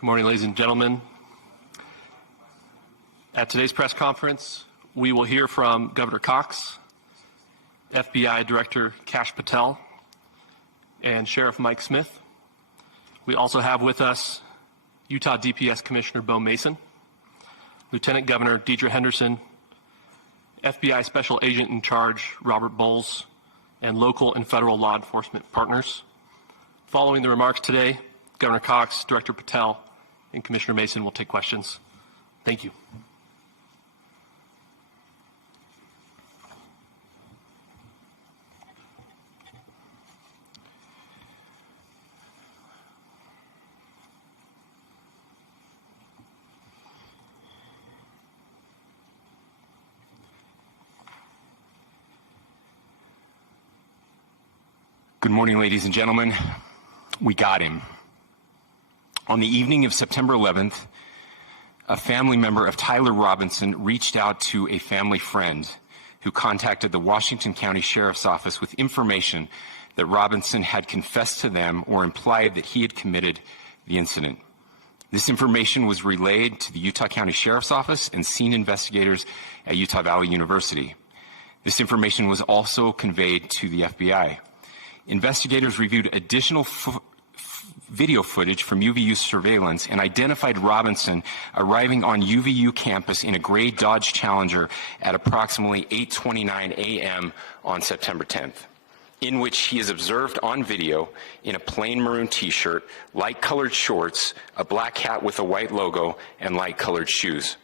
Good morning, ladies and gentlemen. At today's press conference, we will hear from Governor Cox, FBI Director Kash Patel, and Sheriff Mike Smith. We also have with us Utah DPS Commissioner Bo Mason, Lieutenant Governor Deidre Henderson, FBI Special Agent in Charge Robert Bowles, and local and federal law enforcement partners. Following the remarks today, Governor Cox, Director Patel, and Commissioner Mason will take questions. Thank you. Good morning, ladies and gentlemen. We got him. On the evening of September 11th, a family member of Tyler Robinson reached out to a family friend who contacted the Washington County Sheriff's Office with information that Robinson had confessed to them or implied that he had committed the incident. This information was relayed to the Utah County Sheriff's Office and scene investigators at Utah Valley University. This information was also conveyed to the FBI. Investigators reviewed additional video footage from UVU surveillance and identified Robinson arriving on UVU campus in a gray Dodge Challenger at approximately 8:29 a.m. on September 10th, in which he is observed on video in a plain maroon t-shirt, light-colored shorts, a black hat with a white logo, and light-colored shoes.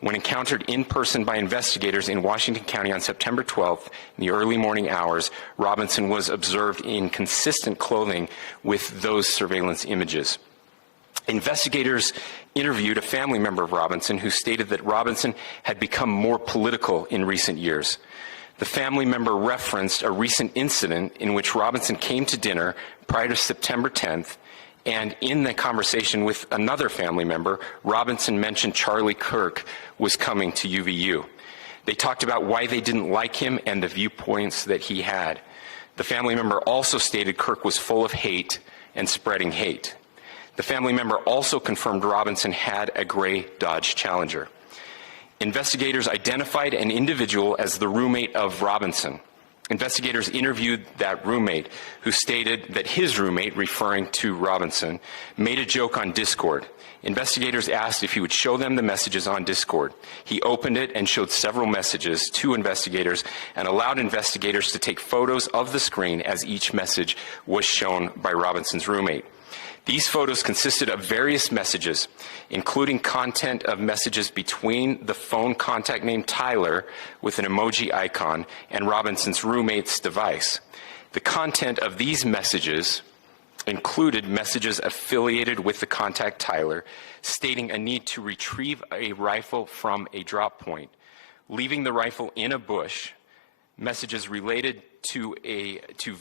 When encountered in person by investigators in Washington County on September 12th in the early morning hours, Robinson was observed in consistent clothing with those surveillance images. Investigators interviewed a family member of Robinson who stated that Robinson had become more political in recent years. The family member referenced a recent incident in which Robinson came to dinner prior to September 10th, and in the conversation with another family member, Robinson mentioned Charlie Kirk was coming to UVU. They talked about why they didn't like him and the viewpoints that he had. The family member also stated Kirk was full of hate and spreading hate. The family member also confirmed Robinson had a gray Dodge Challenger. Investigators identified an individual as the roommate of Robinson. Investigators interviewed that roommate, who stated that his roommate, referring to Robinson, made a joke on Discord. Investigators asked if he would show them the messages on Discord. He opened it and showed several messages to investigators and allowed investigators to take photos of the screen as each message was shown by Robinson's roommate. These photos consisted of various messages, including content of messages between the phone contact named Tyler with an emoji icon and Robinson's roommate's device. The content of these messages included messages affiliated with the contact Tyler, stating a need to retrieve a rifle from a drop point, leaving the rifle in a bush, messages related to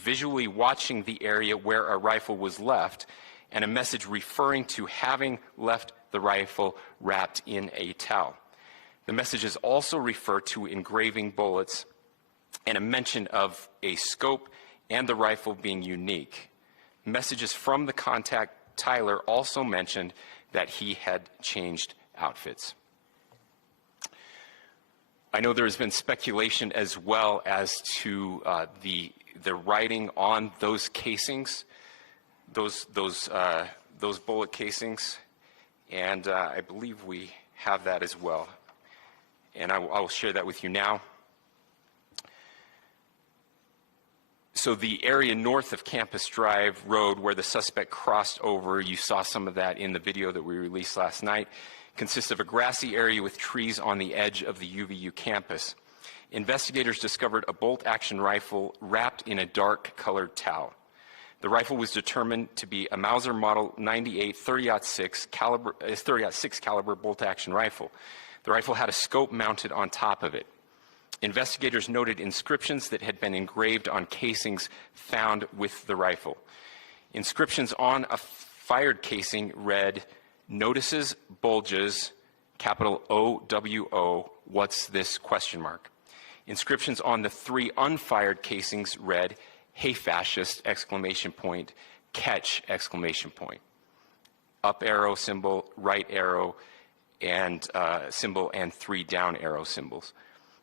visually watching the area where a rifle was left, and a message referring to having left the rifle wrapped in a towel. The messages also refer to engraving bullets and a mention of a scope and the rifle being unique. Messages from the contact Tyler also mentioned that he had changed outfits. I know there has been speculation as well as to the writing on those casings, those bullet casings, and I believe we have that as well. And I will share that with you now. So the area north of Campus Drive Road where the suspect crossed over, you saw some of that in the video that we released last night, consists of a grassy area with trees on the edge of the UVU campus. Investigators discovered a bolt-action rifle wrapped in a dark-colored towel. The rifle was determined to be a Mauser Model 98 30-06 caliber bolt-action rifle. The rifle had a scope mounted on top of it. Investigators noted inscriptions that had been engraved on casings found with the rifle. Inscriptions on a fired casing read, "Notices, bulges, capital OWO, what's this, question mark." Inscriptions on the 3 unfired casings read, "Hey fascist, exclamation point, catch, exclamation point." up arrow symbol, right arrow and symbol, and 3 down arrow symbols.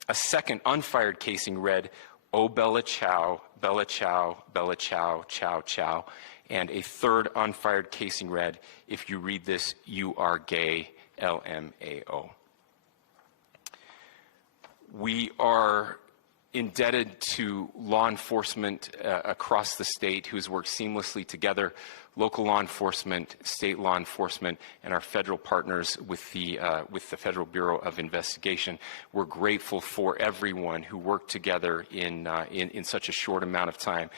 A second unfired casing read, "Oh Bella Ciao, Bella Ciao, Bella Ciao, Ciao Ciao." And a third unfired casing read, "If you read this, you are gay, LMAO." We are indebted to law enforcement across the state who has worked seamlessly together, local law enforcement, state law enforcement, and our federal partners with the Federal Bureau of Investigation. We're grateful for everyone who worked together in such a short amount of time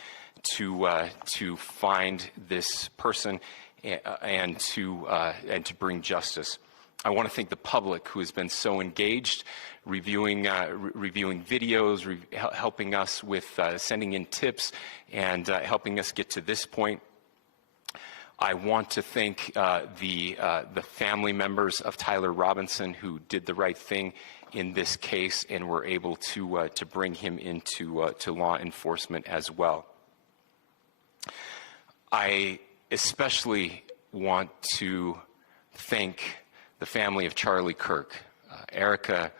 to find this person and to bring justice. I want to thank the public who has been so engaged, reviewing videos, helping us with sending in tips, and helping us get to this point. I want to thank the family members of Tyler Robinson who did the right thing in this case and were able to bring him into to law enforcement as well. I especially want to thank the family of Charlie Kirk, Erica,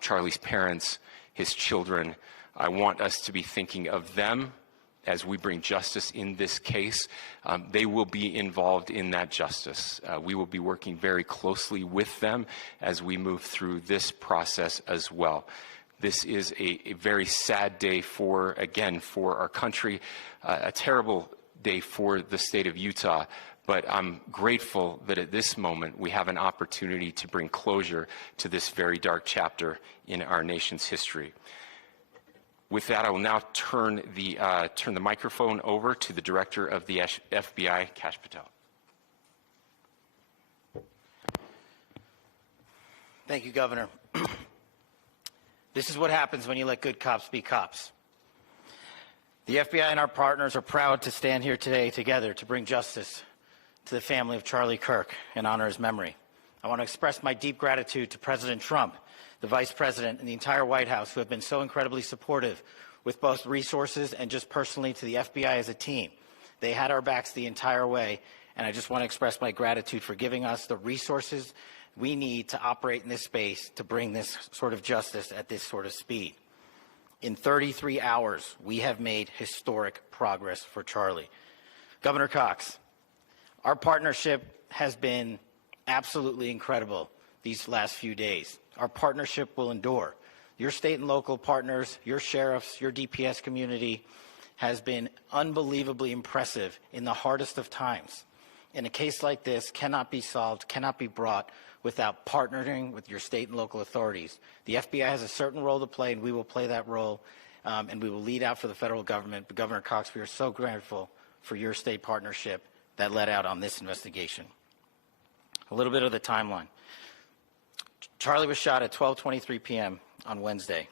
Charlie's parents, his children. I want us to be thinking of them as we bring justice in this case. They will be involved in that justice. We will be working very closely with them as we move through this process as well. This is a very sad day for our country, a terrible day for the state of Utah. But I'm grateful that at this moment we have an opportunity to bring closure to this very dark chapter in our nation's history. With that, I will now turn the microphone over to the Director of the FBI, Kash Patel. Thank you, Governor. This is what happens when you let good cops be cops. The FBI and our partners are proud to stand here today together to bring justice to the family of Charlie Kirk and honor his memory. I want to express my deep gratitude to President Trump, the Vice President, and the entire White House who have been so incredibly supportive with both resources and just personally to the FBI as a team. They had our backs the entire way, and I just want to express my gratitude for giving us the resources we need to operate in this space to bring this sort of justice at this sort of speed. In 33 hours, we have made historic progress for Charlie. Governor Cox, our partnership has been absolutely incredible these last few days. Our partnership will endure. Your state and local partners, your sheriffs, your DPS community has been unbelievably impressive in the hardest of times. And a case like this cannot be solved, cannot be brought without partnering with your state and local authorities. The FBI has a certain role to play, and we will play that role, and we will lead out for the federal government. But Governor Cox, we are so grateful for your state partnership that led out on this investigation. A little bit of the timeline. Charlie was shot at 12:23 p.m. on Wednesday.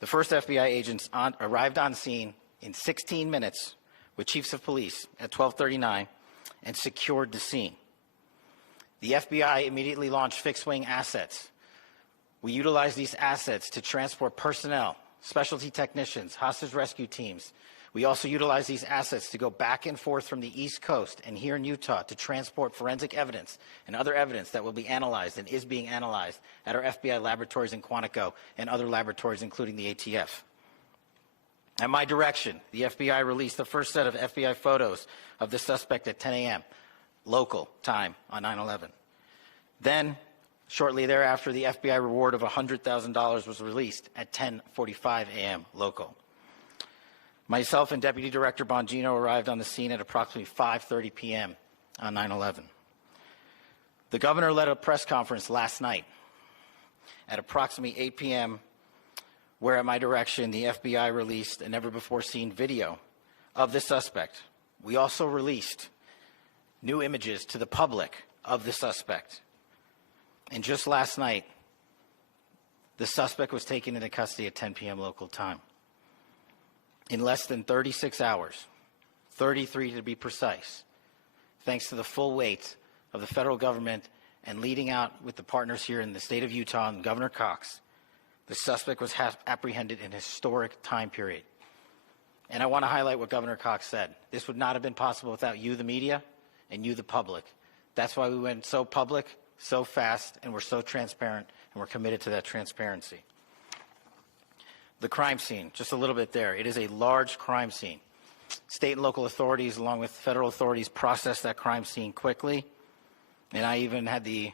The first FBI agents arrived on scene in 16 minutes with chiefs of police at 12:39 and secured the scene. The FBI immediately launched fixed-wing assets. We utilized these assets to transport personnel, specialty technicians, hostage rescue teams. We also utilize these assets to go back and forth from the East Coast and here in Utah to transport forensic evidence and other evidence that will be analyzed and is being analyzed at our FBI laboratories in Quantico and other laboratories, including the ATF. At my direction, the FBI released the first set of FBI photos of the suspect at 10 a.m. local time on 9/11. Then, shortly thereafter, the FBI reward of $100,000 was released at 10:45 a.m. local. Myself and Deputy Director Bongino arrived on the scene at approximately 5:30 p.m. on 9/11. The governor led a press conference last night at approximately 8 p.m., where at my direction, the FBI released a never-before-seen video of the suspect. We also released new images to the public of the suspect. And just last night, the suspect was taken into custody at 10 p.m. local time. In less than 36 hours, 33 to be precise, thanks to the full weight of the federal government and leading out with the partners here in the state of Utah and Governor Cox, the suspect was apprehended in a historic time period. And I want to highlight what Governor Cox said. This would not have been possible without you, the media, and you, the public. That's why we went so public, so fast, and we're so transparent, and we're committed to that transparency. The crime scene, just a little bit there. It is a large crime scene. State and local authorities, along with federal authorities, processed that crime scene quickly. And I even had the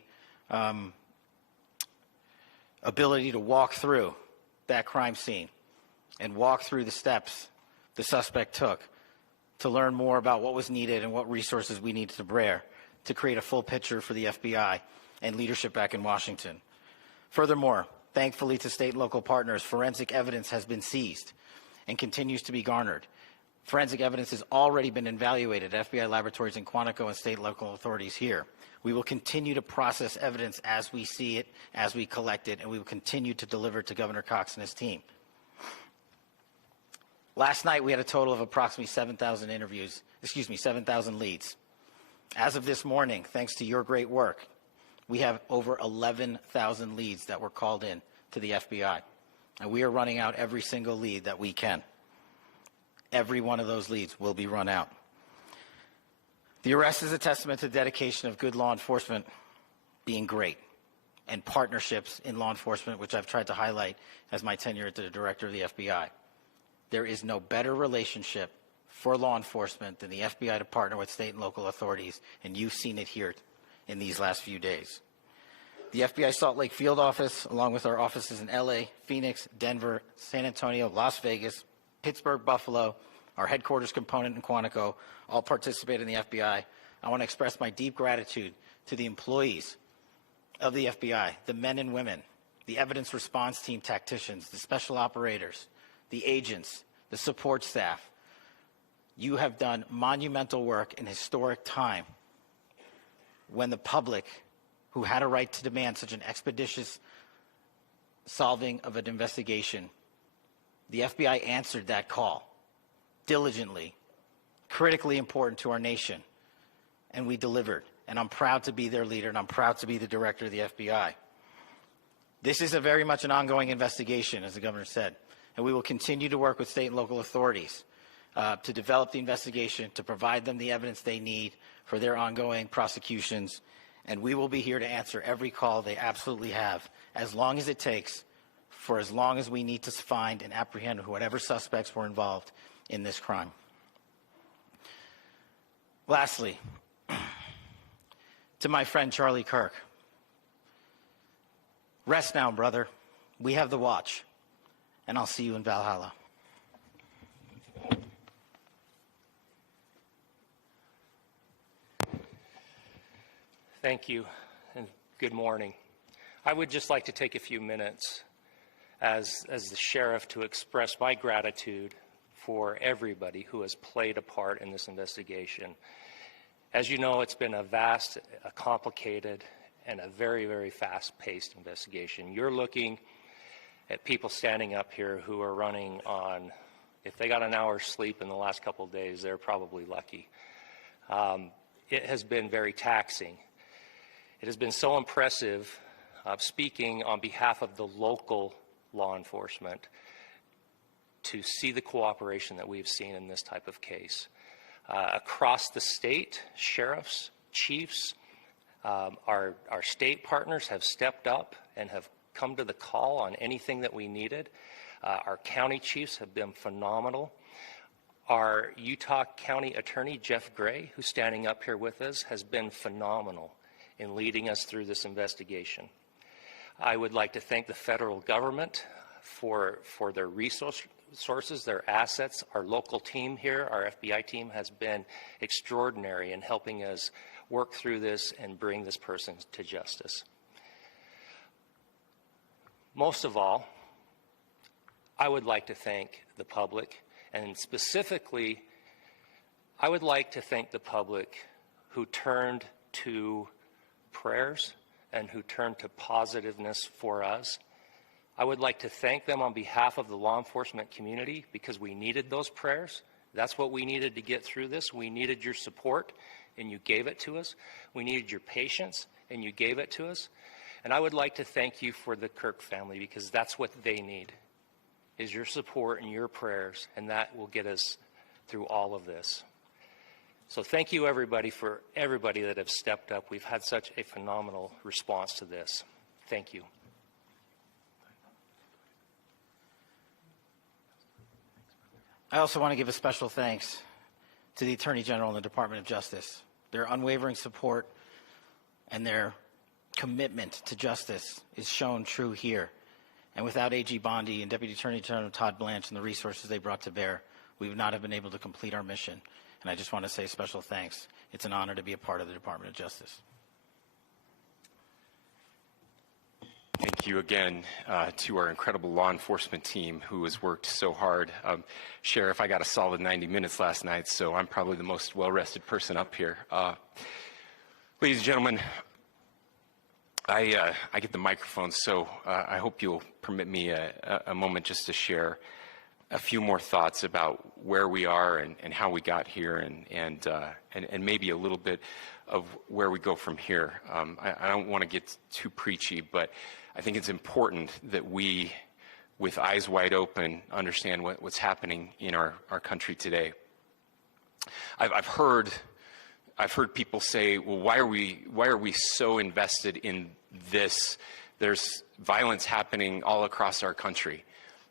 ability to walk through that crime scene and walk through the steps the suspect took to learn more about what was needed and what resources we needed to bear to create a full picture for the FBI and leadership back in Washington. Furthermore, thankfully to state and local partners, forensic evidence has been seized and continues to be garnered. Forensic evidence has already been evaluated at FBI laboratories in Quantico and state and local authorities here. We will continue to process evidence as we see it, as we collect it, and we will continue to deliver it to Governor Cox and his team. Last night, we had a total of approximately 7,000 leads. As of this morning, thanks to your great work, we have over 11,000 leads that were called in to the FBI. And we are running out every single lead that we can. Every one of those leads will be run out. The arrest is a testament to the dedication of good law enforcement being great and partnerships in law enforcement, which I've tried to highlight as my tenure as the director of the FBI. There is no better relationship for law enforcement than the FBI to partner with state and local authorities, and you've seen it here in these last few days. The FBI Salt Lake Field Office, along with our offices in LA, Phoenix, Denver, San Antonio, Las Vegas, Pittsburgh, Buffalo, our headquarters component in Quantico, all participate in the FBI. I want to express my deep gratitude to the employees of the FBI, the men and women, the evidence response team tacticians, the special operators, the agents, the support staff. You have done monumental work in historic time when the public, who had a right to demand such an expeditious solving of an investigation, the FBI answered that call diligently, critically important to our nation, and we delivered. And I'm proud to be their leader, and I'm proud to be the director of the FBI. This is a very much an ongoing investigation, as the governor said, and we will continue to work with state and local authorities to develop the investigation, to provide them the evidence they need for their ongoing prosecutions, and we will be here to answer every call they absolutely have, as long as it takes, for as long as we need to find and apprehend whatever suspects were involved in this crime. Lastly, to my friend Charlie Kirk, rest now, brother. We have the watch, and I'll see you in Valhalla. Thank you, and good morning. I would just like to take a few minutes as the sheriff to express my gratitude for everybody who has played a part in this investigation. As you know, it's been a vast, a complicated, and a very, very fast-paced investigation. You're looking at people standing up here who are running on, if they got an hour's sleep in the last couple of days, they're probably lucky. It has been very taxing. It has been so impressive, speaking on behalf of the local law enforcement, to see the cooperation that we've seen in this type of case. Across the state, sheriffs, chiefs, our state partners have stepped up and have come to the call on anything that we needed. Our county chiefs have been phenomenal. Our Utah County Attorney, Jeff Gray, who's standing up here with us, has been phenomenal in leading us through this investigation. I would like to thank the federal government for their resources, their assets. Our local team here, our FBI team, has been extraordinary in helping us work through this and bring this person to justice. Most of all, I would like to thank the public, and specifically, I would like to thank the public who turned to prayers and who turned to positiveness for us. I would like to thank them on behalf of the law enforcement community, because we needed those prayers. That's what we needed to get through this. We needed your support, and you gave it to us. We needed your patience, and you gave it to us. And I would like to thank you for the Kirk family, because that's what they need, is your support and your prayers, and that will get us through all of this. So thank you, everybody, for everybody that have stepped up. We've had such a phenomenal response to this. Thank you. I also want to give a special thanks to the Attorney General and the Department of Justice. Their unwavering support and their commitment to justice is shown true here. And without AG Bondi and Deputy Attorney General Todd Blanche and the resources they brought to bear, we would not have been able to complete our mission. And I just want to say special thanks. It's an honor to be a part of the Department of Justice. Thank you again to our incredible law enforcement team who has worked so hard. Sheriff, I got a solid 90 minutes last night, so I'm probably the most well-rested person up here. Ladies and gentlemen, I get the microphone, so I hope you'll permit me a moment just to share a few more thoughts about where we are and how we got here and maybe a little bit of where we go from here. I don't want to get too preachy, but I think it's important that we, with eyes wide open, understand what's happening in our country today. I've heard people say, well, why are we so invested in this? There's violence happening all across our country,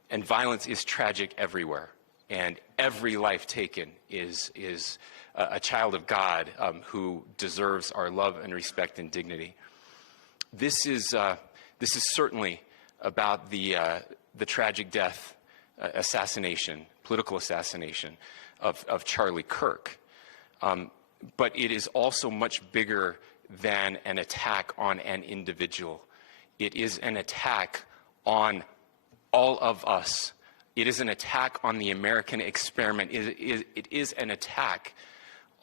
and violence is tragic everywhere. And every life taken is a child of God who deserves our love and respect and dignity. This is certainly about the tragic death, political assassination of Charlie Kirk. But it is also much bigger than an attack on an individual. It is an attack on all of us. It is an attack on the American experiment. It is an attack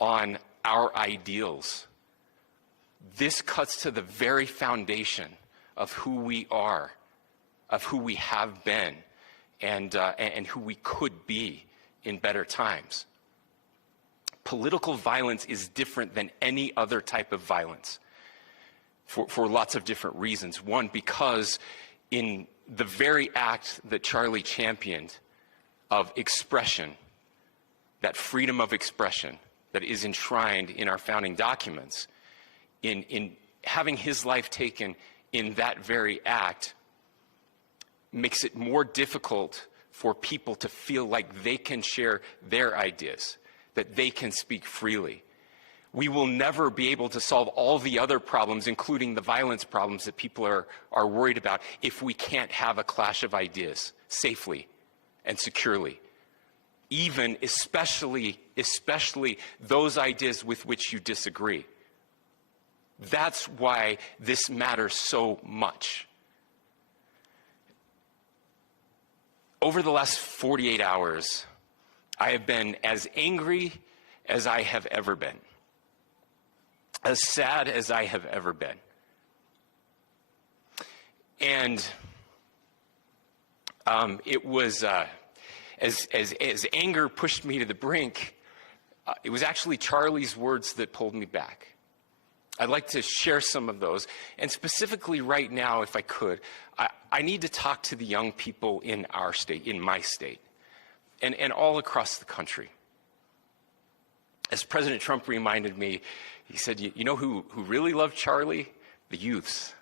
on our ideals. This cuts to the very foundation of who we are, of who we have been, and who we could be in better times. Political violence is different than any other type of violence for lots of different reasons. One, because in the very act that Charlie championed of expression, that freedom of expression that is enshrined in our founding documents, in having his life taken in that very act, makes it more difficult for people to feel like they can share their ideas, that they can speak freely. We will never be able to solve all the other problems, including the violence problems that people are worried about, if we can't have a clash of ideas safely and securely. Even, especially those ideas with which you disagree. That's why this matters so much. Over the last 48 hours, I have been as angry as I have ever been, as sad as I have ever been. And it was, as anger pushed me to the brink, it was actually Charlie's words that pulled me back. I'd like to share some of those. And specifically right now, if I could, I need to talk to the young people in our state, in my state, and all across the country. As President Trump reminded me, he said, you know who really loved Charlie? The youths.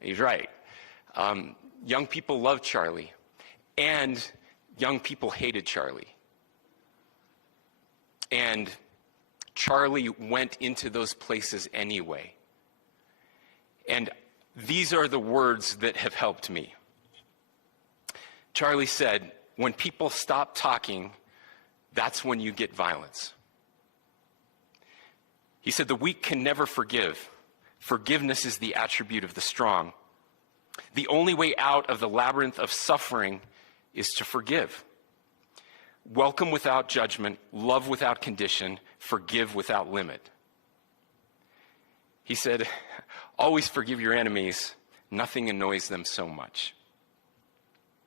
And he's right. Young people loved Charlie, and young people hated Charlie. And Charlie went into those places anyway. And these are the words that have helped me. Charlie said, when people stop talking, that's when you get violence. He said, the weak can never forgive. Forgiveness is the attribute of the strong. The only way out of the labyrinth of suffering is to forgive. Welcome without judgment, love without condition, forgive without limit. He said, always forgive your enemies. Nothing annoys them so much.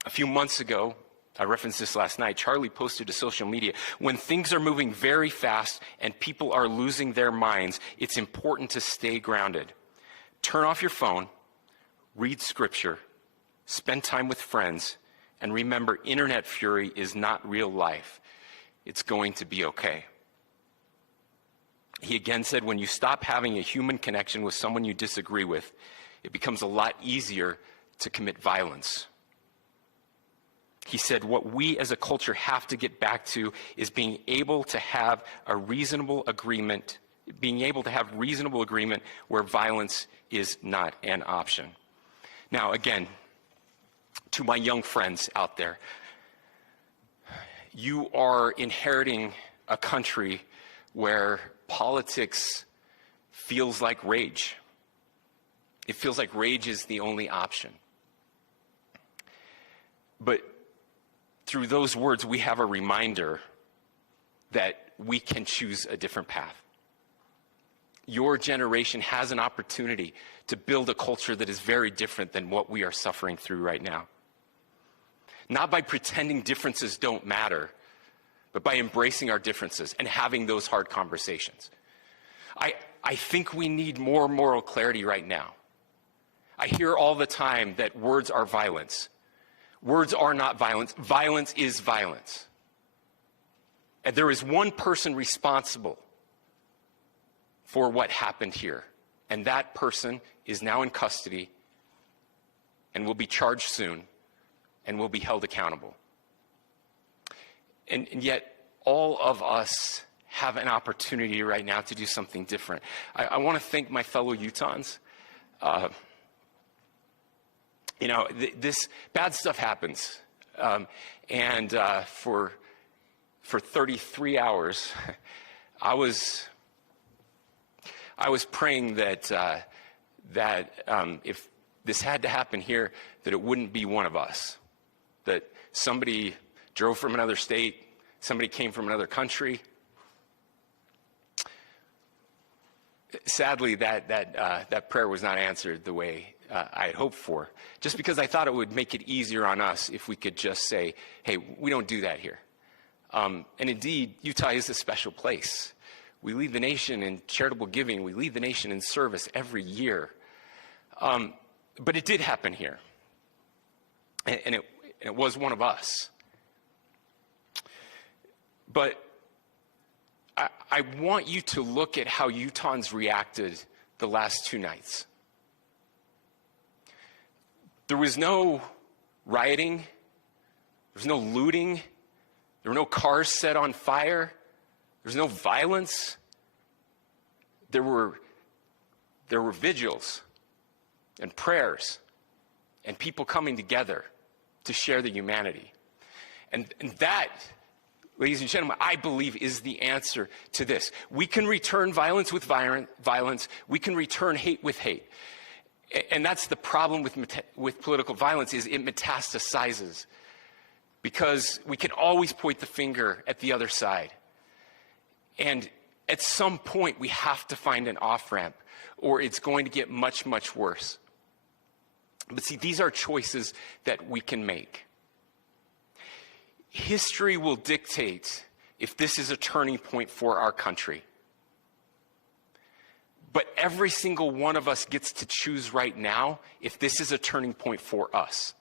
A few months ago, I referenced this last night, Charlie posted to social media, when things are moving very fast and people are losing their minds, it's important to stay grounded. Turn off your phone, read scripture, spend time with friends, and remember, internet fury is not real life. It's going to be okay. He again said, when you stop having a human connection with someone you disagree with, it becomes a lot easier to commit violence. He said, what we as a culture have to get back to is being able to have a reasonable agreement, where violence is not an option. Now, again, to my young friends out there, you are inheriting a country where politics feels like rage. It feels like rage is the only option. But through those words, we have a reminder that we can choose a different path. Your generation has an opportunity to build a culture that is very different than what we are suffering through right now. Not by pretending differences don't matter, but by embracing our differences and having those hard conversations. I think we need more moral clarity right now. I hear all the time that words are violence. Words are not violence. Violence is violence. And there is one person responsible for what happened here. And that person is now in custody and will be charged soon and will be held accountable. And yet, all of us have an opportunity right now to do something different. I want to thank my fellow Utahns. This bad stuff happens. For 33 hours, I was praying that if this had to happen here, that it wouldn't be one of us. That somebody drove from another state, somebody came from another country. Sadly, that prayer was not answered the way I had hoped for, just because I thought it would make it easier on us if we could just say, hey, we don't do that here. And indeed, Utah is a special place. We lead the nation in charitable giving. We lead the nation in service every year. But it did happen here. And it was one of us. But I want you to look at how Utahns reacted the last 2 nights. There was no rioting. There was no looting. There were no cars set on fire. There was no violence. There were vigils and prayers and people coming together to share the humanity. And that, ladies and gentlemen, I believe is the answer to this. We can return violence with violence. We can return hate with hate. And that's the problem with political violence, is it metastasizes. Because we can always point the finger at the other side. And at some point, we have to find an off-ramp, or it's going to get much, much worse. But see, these are choices that we can make. History will dictate if this is a turning point for our country. But every single one of us gets to choose right now if this is a turning point for us.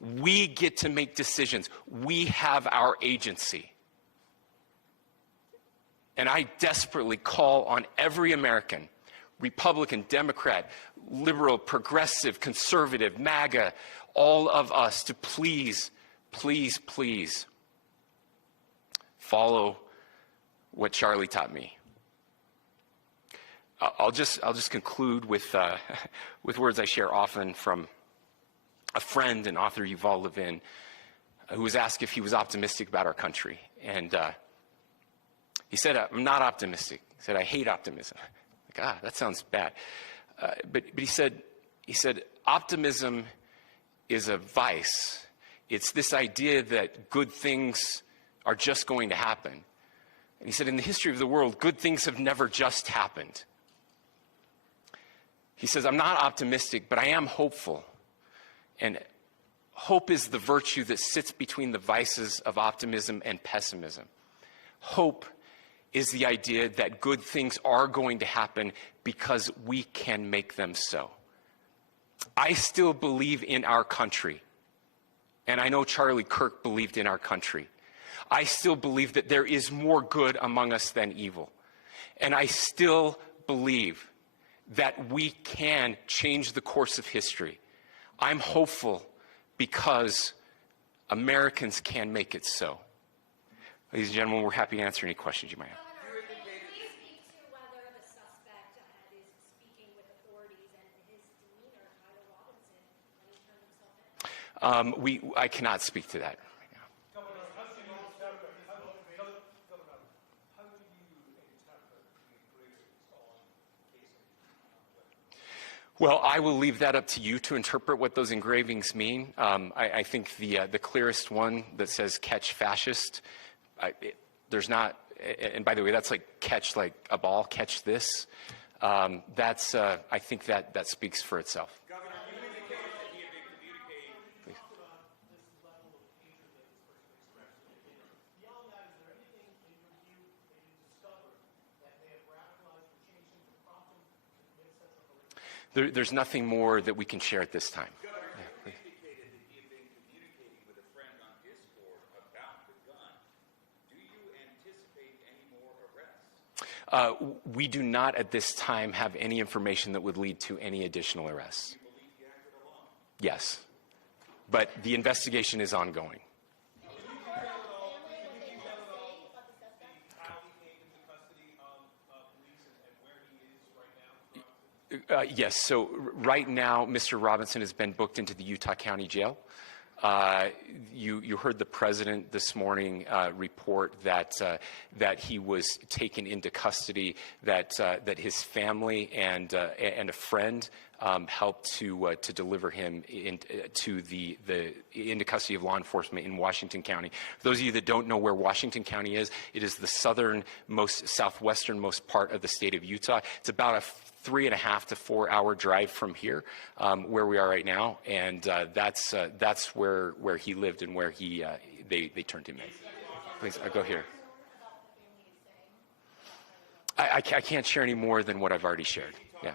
We get to make decisions. We have our agency. And I desperately call on every American, Republican, Democrat, liberal, progressive, conservative, MAGA, all of us to please, please, please follow what Charlie taught me. I'll just conclude with words I share often from a friend and author, Yuval Levin, who was asked if he was optimistic about our country. And he said, I'm not optimistic. He said, I hate optimism. Like, that sounds bad. But he said, optimism is a vice. It's this idea that good things are just going to happen. And he said, in the history of the world, good things have never just happened. He says, I'm not optimistic, but I am hopeful. And hope is the virtue that sits between the vices of optimism and pessimism. Hope is the idea that good things are going to happen because we can make them so. I still believe in our country. And I know Charlie Kirk believed in our country. I still believe that there is more good among us than evil. And I still believe that we can change the course of history. I'm hopeful because Americans can make it so. Ladies and gentlemen, we're happy to answer any questions you might have. Governor, can you please speak to whether the suspect is speaking with authorities and his demeanor, Tyler Robinson, when he turned himself in? I cannot speak to that right now. Governor, how do you interpret the engravings on casing? Well, I will leave that up to you to interpret what those engravings mean. I think the clearest one that says "catch fascist," there's not, and by the way, that's like catch like a ball, catch this. That's I think that speaks for itself. Governor, you indicated that he had been communicating. Please. This level of hatred that this person expressed. Beyond that, is there anything in your view that you discovered that may have radicalized or changed him to prompt him to commit such a horrific? There's nothing more that we can share at this time. Governor, you indicated that he had been communicating with a friend on Discord about the gun. Do you anticipate any more arrests? We do not at this time have any information that would lead to any additional arrests. Do you believe he acted alone? Yes, but the investigation is ongoing. How he came into custody of police and where he is right now? Yes, so right now, Mr. Robinson has been booked into the Utah County Jail. You heard the president this morning report that he was taken into custody, that his family and a friend helped to deliver him into custody of law enforcement in Washington County. For those of you that don't know where Washington County is, it is the southwesternmost part of the state of Utah. It's about a 3.5 to 4 hour drive from here, where we are right now, and that's where he lived and where they turned him in. Please, I'll go here. I can't share any more than what I've already shared. Yeah.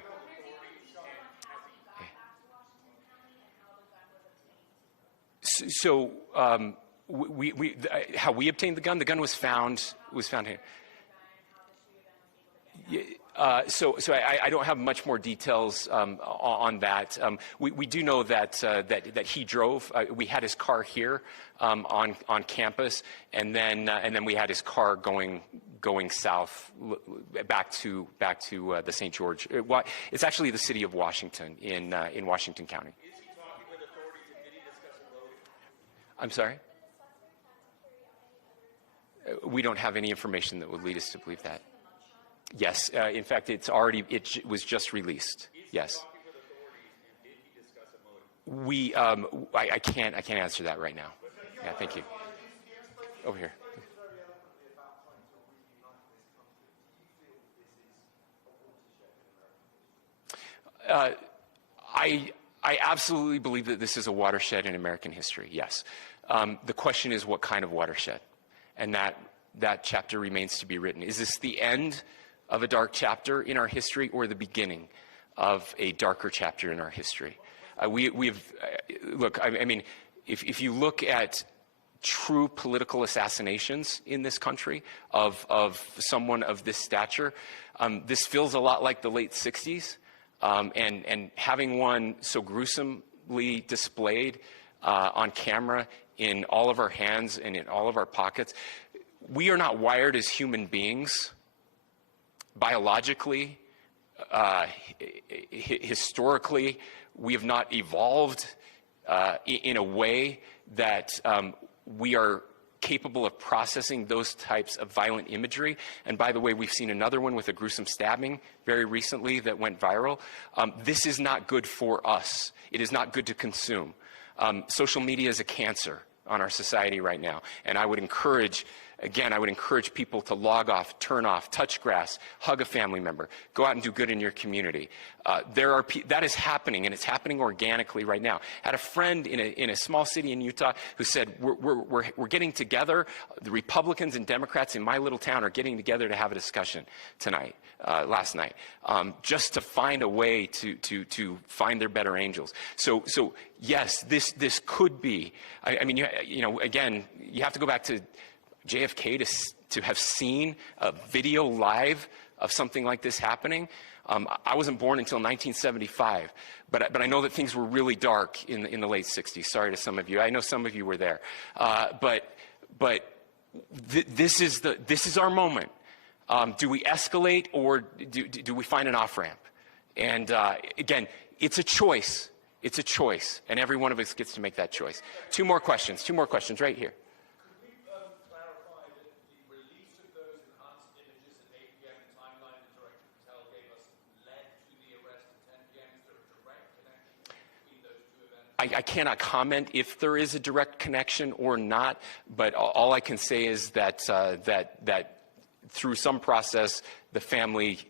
So how we obtained the gun was found here. So I don't have much more details on that. We do know that he drove. We had his car here on campus, and then we had his car going south back to the St. George. It's actually the city of Washington in Washington County. Is he talking with authorities and did he discuss a motive? I'm sorry? We don't have any information that would lead us to believe that. Yes, in fact, it was just released. Yes. Talking with authorities and did he discuss a motive? I can't answer that right now. Yeah, thank you. Over here. I absolutely believe that this is a watershed in American history, yes. The question is what kind of watershed? And that chapter remains to be written. Is this the end of a dark chapter in our history or the beginning of a darker chapter in our history? Look, I mean, if you look at true political assassinations in this country of someone of this stature, this feels a lot like the late 60s. And having one so gruesomely displayed on camera in all of our hands and in all of our pockets, we are not wired as human beings biologically, historically. We have not evolved in a way that we are capable of processing those types of violent imagery. And by the way, we've seen another one with a gruesome stabbing very recently that went viral. This is not good for us. It is not good to consume. Social media is a cancer on our society right now. And I would encourage people to log off, turn off, touch grass, hug a family member, go out and do good in your community. That is happening, and it's happening organically right now. I had a friend in a small city in Utah who said, we're getting together, the Republicans and Democrats in my little town are getting together to have a discussion last night, just to find a way to find their better angels. So yes, this could be, I mean, again, you have to go back to JFK to have seen a video live of something like this happening. I wasn't born until 1975, but I know that things were really dark in the late 60s. Sorry to some of you. I know some of you were there. This is our moment. Do we escalate, or do we find an off-ramp? And again, it's a choice. It's a choice, and every one of us gets to make that choice. Two more questions right here. Could we clarify that the release of those enhanced images at 8 p.m., the timeline that Director Patel gave us, led to the arrest at 10 p.m.? Is there a direct connection between those two events? I cannot comment if there is a direct connection or not, but all I can say is that through some process, the family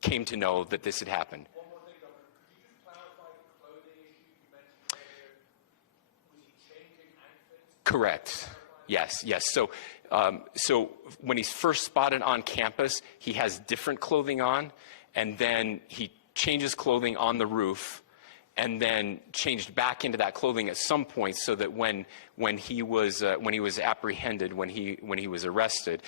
came to know that this had happened. One more thing, Governor. Could you just clarify the clothing issue you mentioned earlier? Was he changing outfits? Correct. Yes. So when he's first spotted on campus, he has different clothing on, and then he changes clothing on the roof, and then changed back into that clothing at some point, so that when he was apprehended, when he was arrested,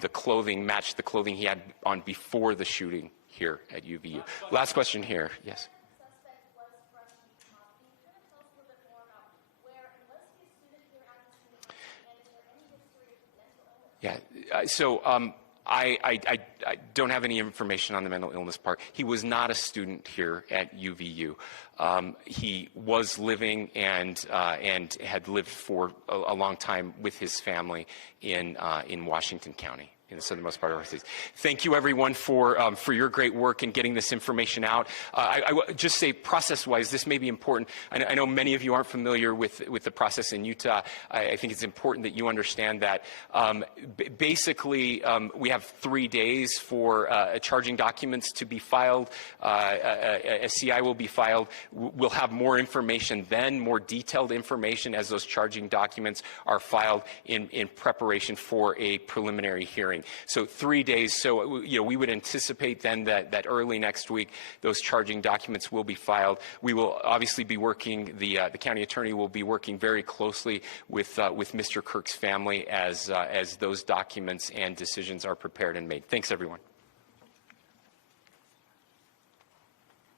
the clothing matched the clothing he had on before the shooting here at UVU. Last question here. Yes. Suspect was freshly caught. Can you kind of tell us a little bit more about where, and was he a student here at this university, and is there any history of mental illness? Yeah. So I don't have any information on the mental illness part. He was not a student here at UVU. He was living and had lived for a long time with his family in Washington County, in the southernmost part of our state. Thank you, everyone, for your great work in getting this information out. I will just say, process-wise, this may be important. I know many of you aren't familiar with the process in Utah. I think it's important that you understand that. Basically, we have 3 days for charging documents to be filed. A CI will be filed. We'll have more information then, more detailed information as those charging documents are filed in preparation for a preliminary hearing. So 3 days. So we would anticipate then that early next week those charging documents will be filed. We will obviously be working. The county attorney will be working very closely with Mr. Kirk's family as those documents and decisions are prepared and made. Thanks, everyone.